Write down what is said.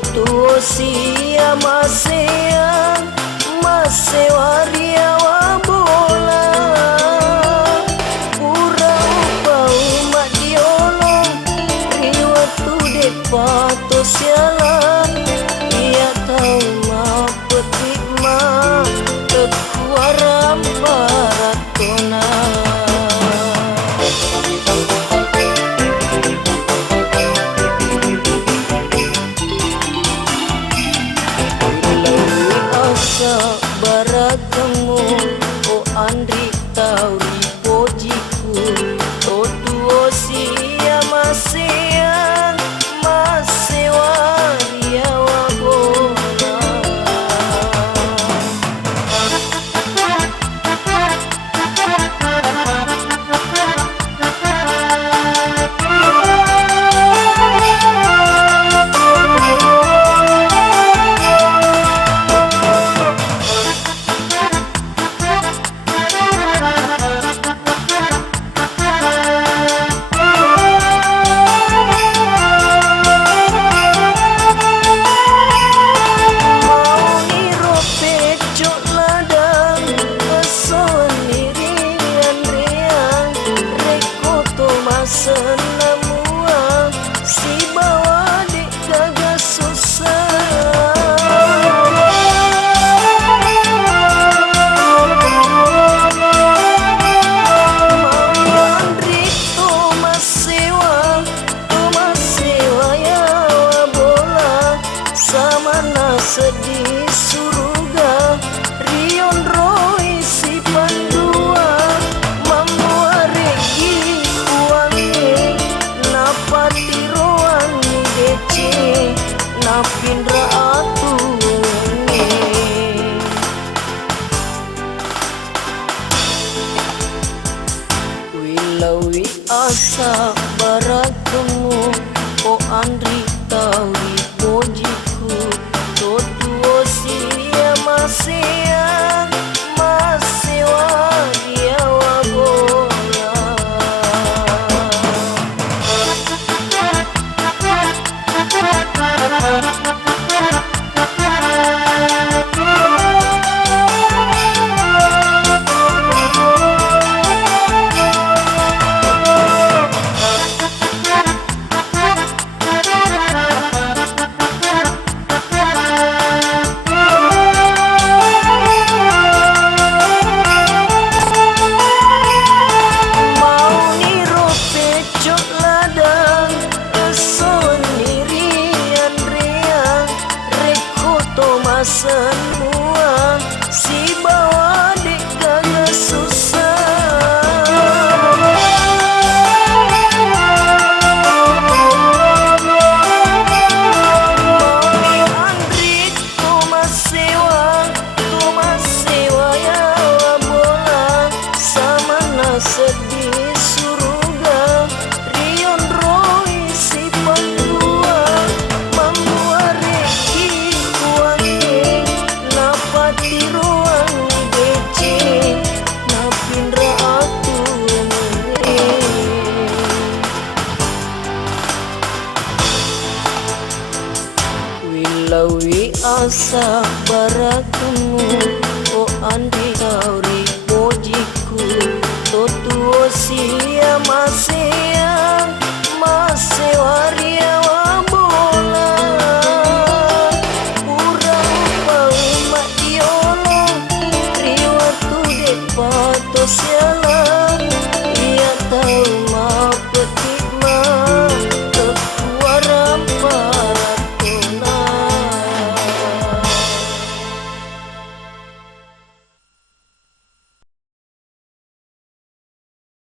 tuo sia masea masewaria wa bola pura upau mak diolong riwa tu depato sialan ia tahu ma petik ma tekuaram baratona. Barakamu o andri tauri pojiku o tuo sia masean masewaria wa bola senamua si bawa dek gagah susah mandri tu masewa ya wa bola sama na sedih suruga rion roi si pandua mamuaregi napati roan ni dece napindra atu ni wilawi asa barakamu o andri tauri pojiku to tuo sia masean masewa dia wa bola semua si bawa dek gagah susah Mami andri tu masewa ya wa bola sama na sedih suruga rion roi si pandua mamuareki napati ruang dece napindra atu ni wilawi asa barakamu o andri tauri pojiku to tuo sia masih